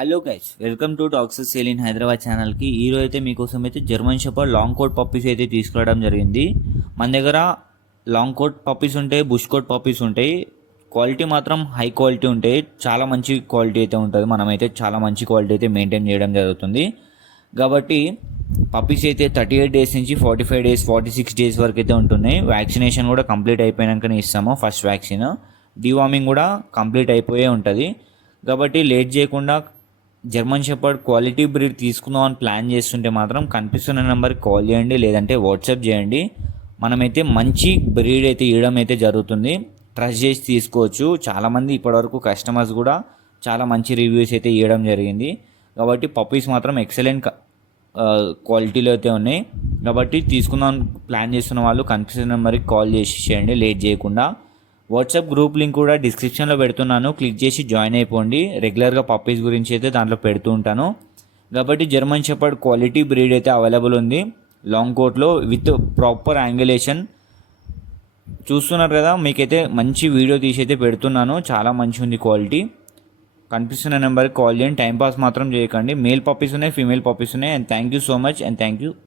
Hello guys, welcome to doctor sale in Hyderabad ఛానల్కి. ఈరోజు అయితే మీకోసం అయితే German shepherd long coat puppies అయితే తీసుకురావడం జరిగింది. మన దగ్గర లాంగ్ కోట్ పప్పీస్ ఉంటాయి, బుష్ కోట్ పప్పీస్ ఉంటాయి. క్వాలిటీ మాత్రం హై క్వాలిటీ ఉంటాయి, చాలా మంచి క్వాలిటీ అయితే ఉంటుంది. మనమైతే చాలా మంచి క్వాలిటీ అయితే మెయింటైన్ చేయడం జరుగుతుంది. కాబట్టి పప్పీస్ అయితే 38 డేస్ నుంచి 45 డేస్ 46 డేస్ వరకు అయితే ఉంటున్నాయి. వ్యాక్సినేషన్ కూడా కంప్లీట్ అయిపోయాకనే ఇస్తాము. ఫస్ట్ వ్యాక్సిన్ డీవార్మింగ్ కూడా కంప్లీట్ అయిపోయే ఉంటుంది. కాబట్టి లేట్ చేయకుండా జర్మన్ షెపర్డ్ క్వాలిటీ బ్రీడ్ తీసుకుందాం అని ప్లాన్ చేస్తుంటే మాత్రం కనిపిస్తున్న నెంబర్కి కాల్ చేయండి, లేదంటే వాట్సాప్ చేయండి. మనమైతే మంచి బ్రీడ్ అయితే ఇవ్వడం అయితే జరుగుతుంది. ట్రస్ట్ చేసి తీసుకోవచ్చు. చాలామంది ఇప్పటివరకు కస్టమర్స్ కూడా చాలా మంచి రివ్యూస్ అయితే ఇవ్వడం జరిగింది. కాబట్టి పప్పీస్ మాత్రం ఎక్సలెంట్ క్వాలిటీలో అయితే ఉన్నాయి. కాబట్టి తీసుకుందాం ప్లాన్ చేస్తున్న వాళ్ళు కనిపిస్తున్న నెంబర్కి కాల్ చేయండి లేట్ చేయకుండా. వాట్సాప్ గ్రూప్ లింక్ కూడా డిస్క్రిప్షన్లో పెడుతున్నాను, క్లిక్ చేసి జాయిన్ అయిపోండి. రెగ్యులర్గా పప్పీస్ గురించి అయితే దాంట్లో పెడుతూ ఉంటాను. కాబట్టి జర్మన్ షెపర్డ్ క్వాలిటీ బ్రీడ్ అయితే అవైలబుల్ ఉంది లాంగ్ కోట్లో విత్ ప్రాపర్ యాంగులేషన్. చూస్తున్నారు కదా, మీకైతే మంచి వీడియో తీసి అయితే పెడుతున్నాను. చాలా మంచి ఉంది క్వాలిటీ. కనిపిస్తున్న నెంబర్కి కాల్ చేయండి, టైంపాస్ మాత్రం చేయకండి. మేల్ పప్పీస్ ఉన్నాయి, ఫీమేల్ పప్పీస్ ఉన్నాయి. And thank you so much and thank you.